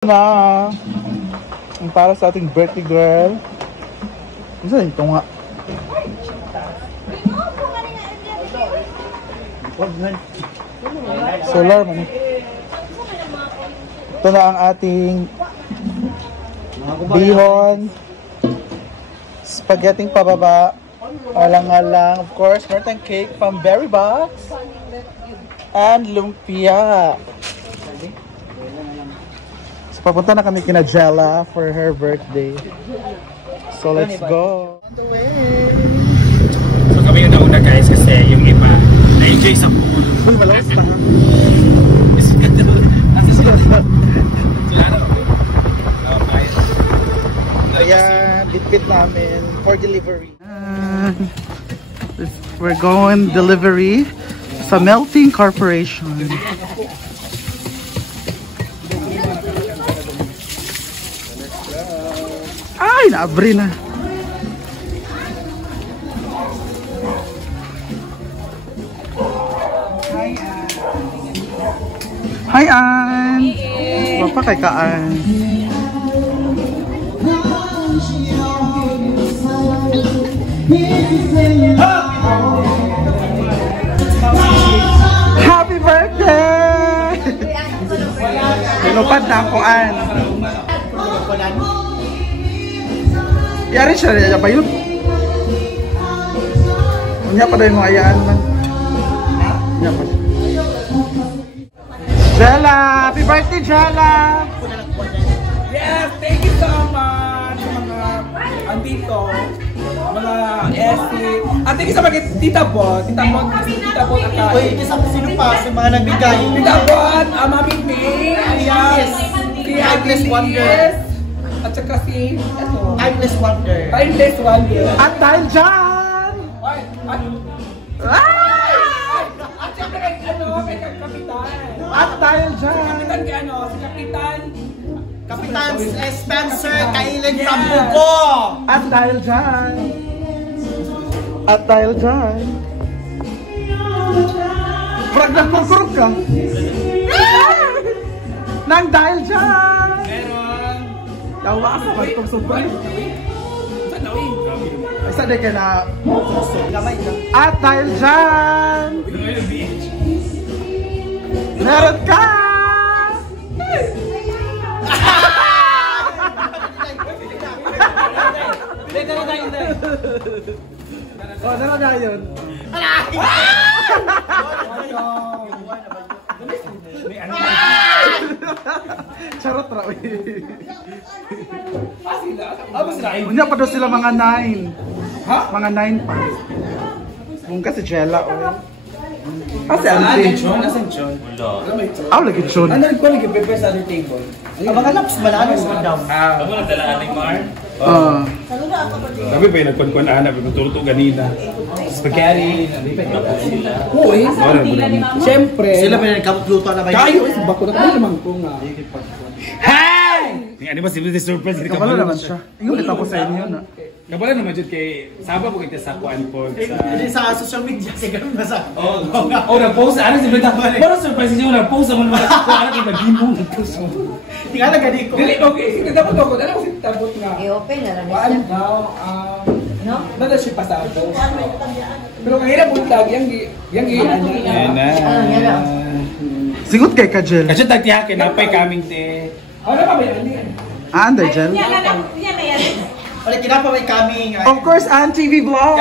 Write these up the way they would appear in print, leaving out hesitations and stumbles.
Na ang para sa ating birthday girl. Isa ito nga. Solar man. Ito na ang ating bihon. Spaghetti pababa. Alang-alang. Of course, meron tayong cake from Berry Box. And lumpia. Papunta na kami kina Jella for her birthday. So let's go. On the way. So kami yung nauna guys kasi yung iba na-enjoy sa pool. Uy, malakas pa. Ayan, bit-bit namin for delivery. We're going delivery sa Melting Corporation. Ay, naabri na. Hi, Ann. Bapa kay Kaan. Happy birthday! Pinupad na ako, Ann. Yari siya rin pa yun. Hindi pa rin mga ayaan man. Hindi pa. Jella! Happy birthday, Jella! Yes! Thank you so much sa mga andito, mga SC. At thank you sa mga Tita Bon at Uy, sino pa sa mga nagbigay? Tita Bon, Mami May, Yes! Timeless Wonder. At saka si, ito, Timeless Wonder. Timeless Wonder. At dahil dyan! Ay! At siyempre kay Kapitan. At dahil dyan! Kapitan kay si Kapitan. Kapitan Spencer Kailan from Buko. At dahil dyan! At dahil dyan! Frag na kurkurot ka! Nang dahil dyan! Meron. Yawa ka pa itong sobrang. Saan na win? Ay, saan ka na? At dahil dyan! Meron ka! Oh, naroon na yun. Charot raw eh. Unya pa daw sila mga 9. Ha? Mga 9 pa. Mungka si Jella oh. Kasi Auntie. Nasaan John? Aw lagi John. Ano ko nag-prepare sa other table? Ang mga laps malalim mo daw. Ako nagdala ni Mar. Sabi ba yung nagkuhan anak, nagtuturo ganina. Spaghetti, Uy, siyempre. Sila ba nagkamukluto na ba yun? Kayo, is bako na kayo naman ko nga. Hey! Ano ba si surprise? Kabalo naman siya. Ingon kita ko sa inyo na. Kabalo naman dyan kay Saba po kita sa kuan po. Hindi sa social media, kasi ganun ba sa... Oh, nag-post. Ano si Bita? Parang surprise niyo, nag-post naman mga kung ano kay Magimong nag-post mo. Tingnan na gani ko. Dili, okay. Sige, dapat ako. Alam ko si tabot nga. I-open na lang One siya. now, No? nada siya pasado. Pero kung hirap mo lagi, yung Ayan na. Yan lang. Sigot kay Kajel. Kasi tagtiyakin, napay kaming te. ano ba ba yan? Anday Jel. Wala, kinapa may kami. Of course, TV Vlog.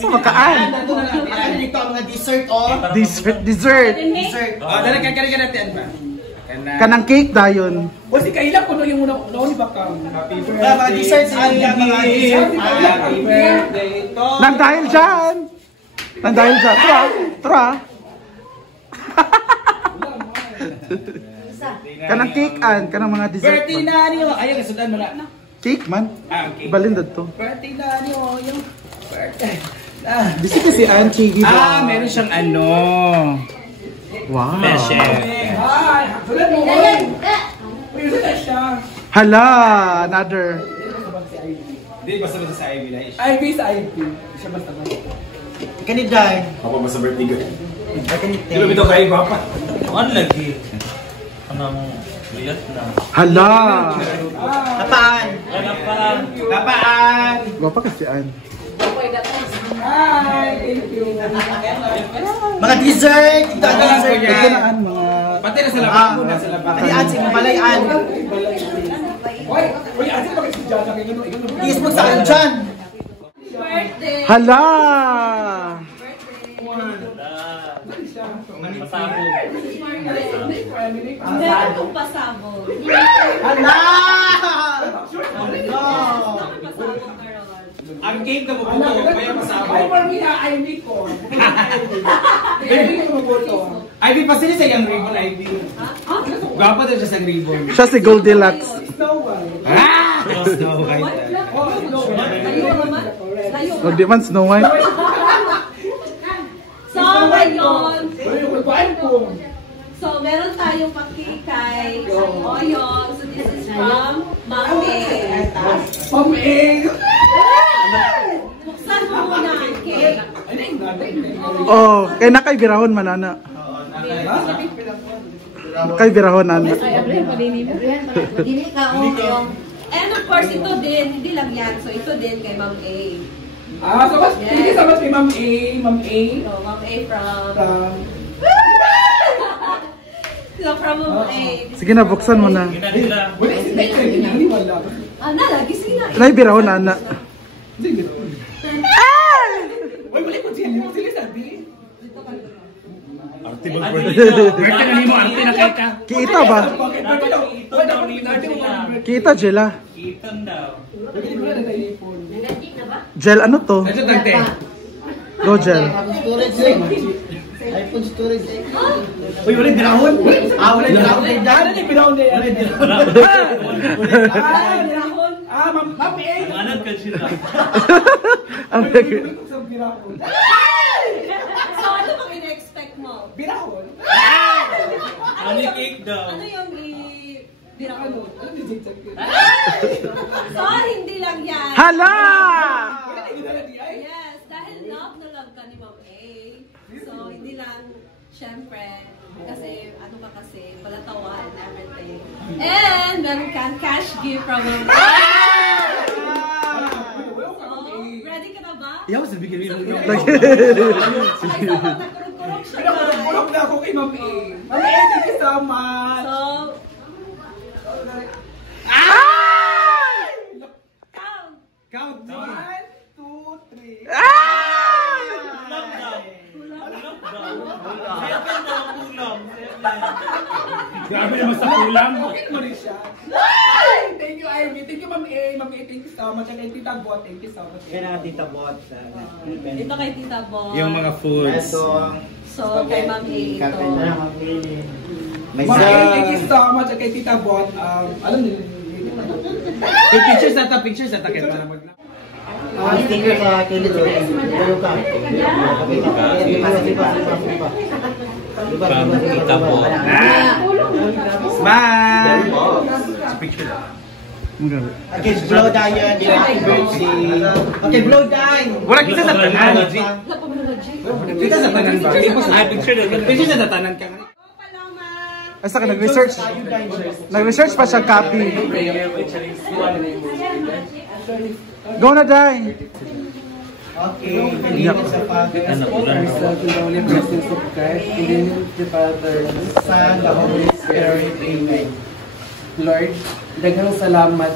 So makaan. Ano dito ang mga dessert, oh? Dessert. Dessert. Dali ka natin ba? Kanang cake dayon. O si Kaila ko yung nauni ba ka? Happy Mga desserts ay mga dessert. Happy birthday to Nang dahil dyan. Nang dahil dyan. Tara. Kanang cake an. Kanang mga dessert. birthday na niyo. Ayun, kasundan mo na. Cake man. Okay. Ibalindad to. Birthday na niyo. Yung birthday. Disi kasi ang TV Vlog. Meron siyang ano. Wow. Special. Ay, sulat mo. Uy, sulat siya. Hala, another. Hindi, basta sa Ivy na siya. Ivy sa Ivy. Siya basta ba? Kaniday. Ako ba sa birthday ko? Ay, kanite. Kilo bito kayo, Papa. Ano lagi? Anong Hala! Kapaan. Kapaan. Gwapa kasi an. Hi! Thank you. Mga dessert. Ito ang dessert. Ito na an mga... Pati na sila pa muna sila pa. Kalian, sige, balayan. Uy, ate, bakit si Jana kayo ganun? Yes, mo sa akin dyan. Hala! Meron kong pasabog. Hala! Ang cake na mabuto, kaya masama. Ay, parang ina-ID ko. Hindi ko mabuto. Ivy, pasili sa yung ribbon, Ivy. Gwapa daw siya sa ribbon. Siya si Goldilocks. Snow White. Ah! Snow White. Oh, Snow White. Layo naman. Layo. O di man Snow White. So, ngayon, Ko. so meron tayong pakikay sa Oyong. So, this is from Mami. Ma'am A. Buksan mo muna ang cake. Oh, kay nakay birahon manana. Kay birahon ana. Dili ka o yung And of course, ito din, hindi lang yan. So, ito din kay Ma'am A. So mas, hindi sa mas may Ma'am A. Ma'am A. So, Ma'am A from... From... So, from Ma'am A. Sige na, buksan mo na. Wala si Nek. Hindi wala. Lagi sila. Kay birahon ana. Sige. Uy, wala ko siya. Hindi sila sabi. Birthday na nimo, arte na kay ka. Kita ba? Bakit? Bakit daw? Wala dapat pinarte mo ang birthday. Kita Jela. Itan daw. Bakit wala na tayo ipon? Gel ano to? Medyo tagte. Go gel. Storage. iPhone storage. Uy, wala drahon. Wala drahon. Ano ni Bilaw na yan? Rahon. Ma'am A. Anong ka sila? Ang Sa Birahon. So, ano bang ina-expect mo? Birahon? Ano yung cake daw? Ano yung birahon? Ano ni Zigzag yun? So, hindi lang yan. Hala! Wala na ginala di ay. Yes, dahil love na love ka ni Ma'am A. So, hindi lang, syempre, kasi, ano ka kasi, palatawan and everything. And, meron kang cash gift from Ma'am A. So, ready ka na ba? Yaw, sabi ka rin. Ay, so, nagkurog-kurog siya, guys. Pinakulog na ako kay Ma'am A. Ma'am A, thank you so much. So, count. Count. 1, 2, 3. Grabe naman sa kulam. Okay mo rin siya. Thank you, Ivy. Thank you, Ma'am A. Ma'am A, thank you so much. And Tita Bot, thank you so much. Kaya na Tita Bot. Ito kay Tita Bo. Yung mga foods. So, kay Ma'am A ito. May Ma'am A, thank you so much. At kay Tita Bot, alam niyo, Yung pictures na ta, pictures na ta. Kaya para mag... sticker sa kilid. Pero ka. Tita Bot. Smile! Okay, blow down yan. Happy birthday. Okay, blow down. Wala kita sa tanan. Wala pa mo na Jay. Kita sa tanan ba? Ay, picture na sa tanan ka. Ay, saka nag-research. Nag-research pa siya copy. Go na, Day. Okay, kanina sa pag only presence of Christ, in the name of the Father, Son, the Holy Spirit. Amen. Lord, daghang salamat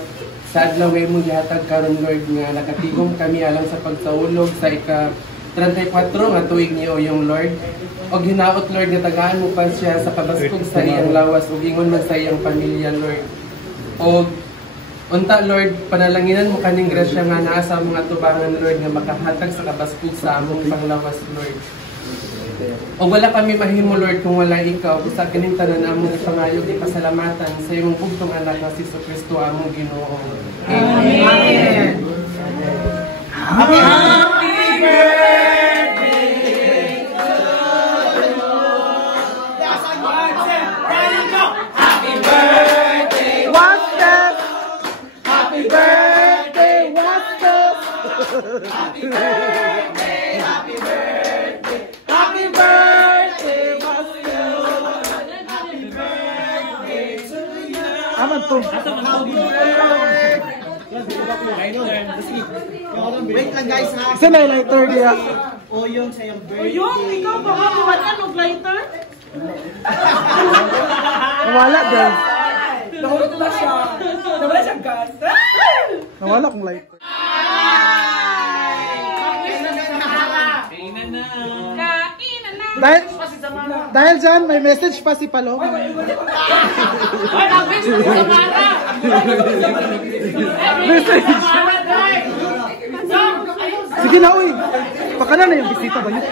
sa adlaw mo gihatag karon Lord nga nakatigom kami alang sa pagsaulog sa ika-34 nga tuig niyo yung Lord. Og hinaot Lord nga tagaan mo pa siya sa kabaskog sa iyang lawas ug ingon man sa iyang pamilya Lord. Og unta Lord, panalanginan mo kaning grasya nga naa sa mga tubangan Lord nga makahatag sa kabaskog sa among panglawas Lord. O wala kami mahimo Lord kung wala ikaw, sa kining tanan among ipangayog ipasalamatan sa imong bugtong anak nga si Kristo among Ginoo. Amen. Happy birthday! Happy birthday! What's that? Happy birthday! What's that? Happy birthday! Happy birthday! Happy birthday, Master. Happy birthday to Wait lang guys ha. Isa na lighter niya. O yung sa yung birthday. Yung ikaw ba buwan ka ng lighter? Nawala din. Nawala siya. Nawala siya gas. Nawala kong lighter. Dahil dyan, may message pa si Paloma. Message. Sige na, uy. Pakana na yung bisita ba yun?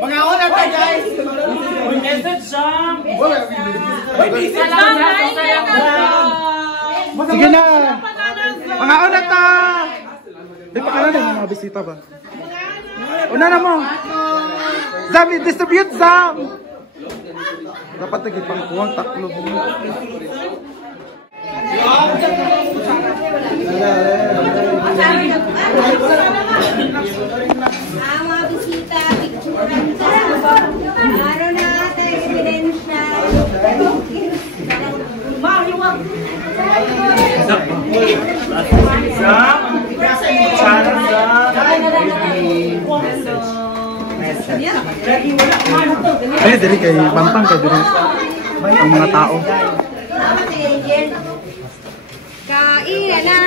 Mga una pa guys. Sige na. Mga una ta. Di pakana na yung mga bisita ba? Una na mo. Zam, i-distribute, Zam. Dapat nagipang kuwang taklo mo. Ang mga bisita, picturean ka. Meron na tayo ebidensya. Mariwag. Ay, dali kay Bantang kay dali. Ang mga tao. Kainan na.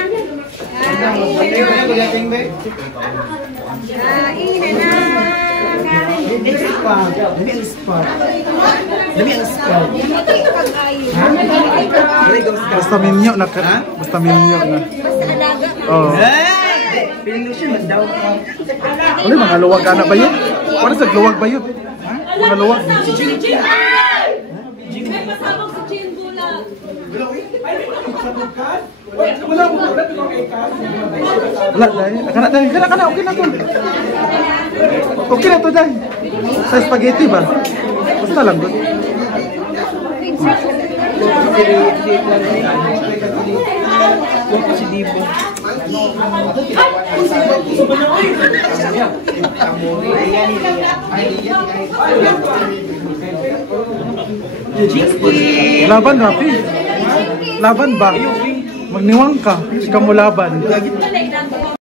Kainan na. Basta minyo na ka. Basta minyo na. Basta alaga. Oh. Ano mga luwag anak ba yun? Ano sa luwag ba yun? Mga luwag. May pasabog si Chin Bulag. Wala dahil. Kana dahil. Kana. Okay na to. Okay na to dahil. Sa spaghetti ba? Basta lang doon. Laban, Rafi. Laban ba? Magniwang ka. Ikaw mo laban.